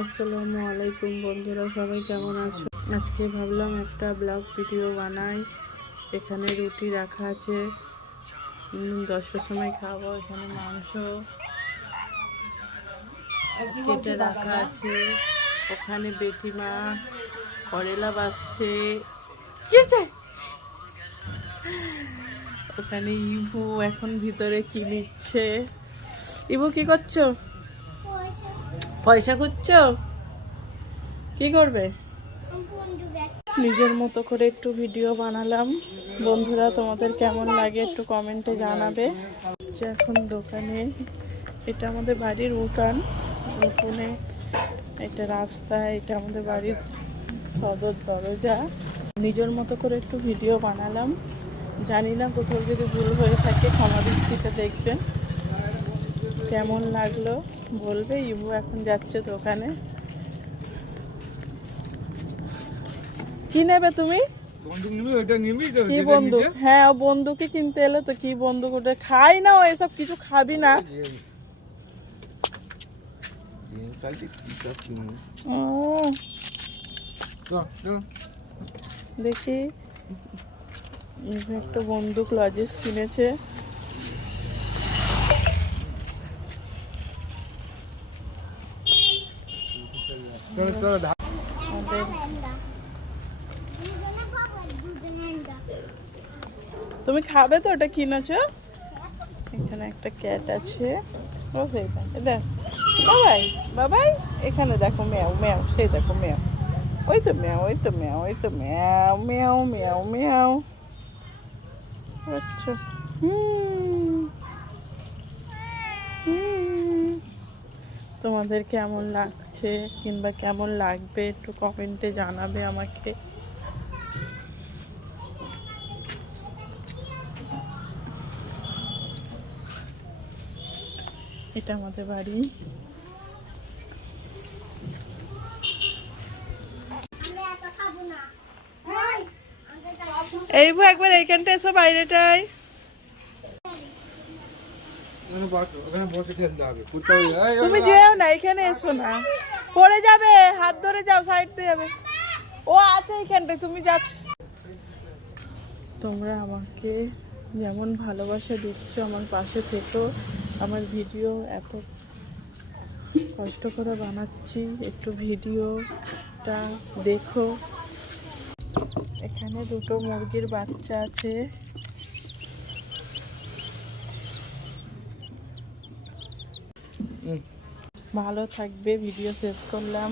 আসসালামু আলাইকুম বন্ধুরা, সবাই কেমন আছো? আজকে ভাবলাম একটা ব্লগ ভিডিও বানাই। এখানে রুটি রাখা আছে, 10টার সময় খাবো। এখানে মাংস কেটে রাখা আছে। ওখানে বেটিমা করেলা বাছছে। কি আছে? ওখানে ইভু এখন ভিতরে কি নিচ্ছে। ইভু কি করছো? পয়সা খুঁজছো? কি করবে? নিজের মতো করে একটু ভিডিও বানালাম। বন্ধুরা, তোমাদের কেমন লাগে একটু কমেন্টে জানাবে। এখন দোকানে, এটা আমাদের বাড়ির উঠোনে এটা রাস্তা, এটা আমাদের বাড়ির সদর দরজা। নিজের মতো করে একটু ভিডিও বানালাম। জানি না কোথাও যদি ভুল হয়ে থাকে ক্ষমা দৃষ্টিতে দেখবেন। কেমন লাগলো বলবে। ইভু এখন যাচ্ছে দোকানে। কি নেবে তুমি? কি বন্দুক? হ্যাঁ, বন্দুকই কিনতে এলো তো। কি বন্দুক ওটা? খাই না, ও এসব কিছু খাবি না। দেখি, একটা বন্দুক লজেস কিনেছে। তুমি খাবে তো? ওটা কিনেছো। এখানে একটা ক্যাট আছে। ও সেই দেখ বাবাই, বাবাই এখানে দেখো ম্যাও ম্যাও, সেই দেখো ম্যাও। ওই তো ম্যাও, ওই তো ম্যাও, ওই তো ম্যাও ম্যাও ম্যাও ম্যাও। আচ্ছা, তোমাদের কেমন লাগছে কিংবা কেমন লাগবে একটু কমেন্টে জানাবে আমাকে। এটা আমাদের বাড়ি। এইবো একবার এইখানটা এসো, বাইরেটাই। তুমি যেও না, এখানে এসো না, পড়ে যাবে। হাত ধরে যাও, সাইড দিয়ে যাবে। ও আছে এইখানটায়, তুমি যাচ্ছ। তোমরা আমাকে যেমন ভালোবাসা দিচ্ছ, আমার পাশে থেকো। আমার ভিডিও এত কষ্ট করে বানাচ্ছি, একটু ভিডিওটা দেখো। এখানে দুটো মুরগির বাচ্চা আছে। ভালো থাকবে। ভিডিও শেষ করলাম।